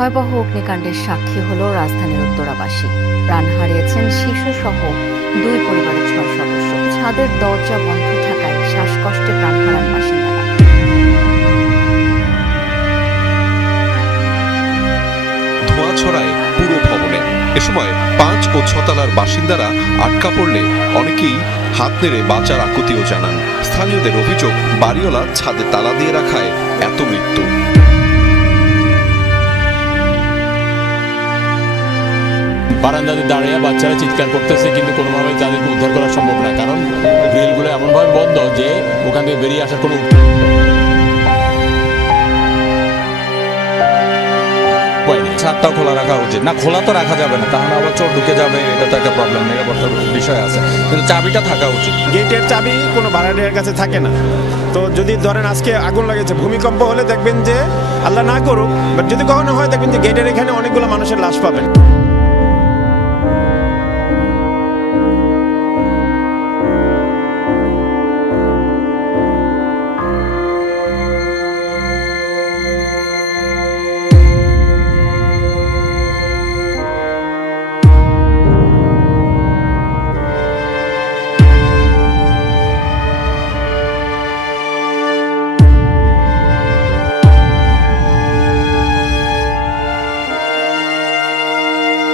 ভয়াবহ অগ্নিকাণ্ডের সাক্ষী হল রাজধানীর উত্তরাবাসী। প্রাণ হারিয়েছেন শিশুসহ 2 পরিবারের 6 সদস্য। ছাদের দরজা বন্ধ থাকায় শ্বাসকষ্টে প্রাণ হারান বাসিন্দারা। ধোঁয়া ছড়ায় পুরো ভবনে। এ সময় 5 ও 6 তলার বাসিন্দারা আটকা পড়লে অনেকেই হাত নেড়ে বাঁচার আকুতিও জানান। স্থানীয়দের অভিযোগ, বাড়িওয়ালা ছাদে তালা দিয়ে রাখায় এত মৃত্যু। বারান্দাতে দাঁড়িয়ে বাচ্চারা চিৎকার করতেছে, কিন্তু কোনোভাবে তাদেরকে উদ্ধার করা সম্ভব না, কারণ গ্রিলগুলো এমনভাবে বন্ধ যে ওখান থেকে বেরিয়ে আসার কোনো উপায় নেই। ছাদটাও খোলা রাখা উচিত না, খোলা তো রাখা যাবে না, তাহলে আবার চোর ঢুকে যাবে, এটা তো একটা প্রবলেম, নিরাপত্তার বিষয় আছে, কিন্তু চাবিটা থাকা উচিত। গেটের চাবি কোনো ভাড়াটিয়ার কাছে থাকে না। তো যদি ধরেন আজকে আগুন লাগেছে, ভূমিকম্প হলে দেখবেন যে আল্লাহ না করুক, বাট যদি কখনো হয় দেখবেন যে গেটের এখানে অনেকগুলো মানুষের লাশ পাবেন।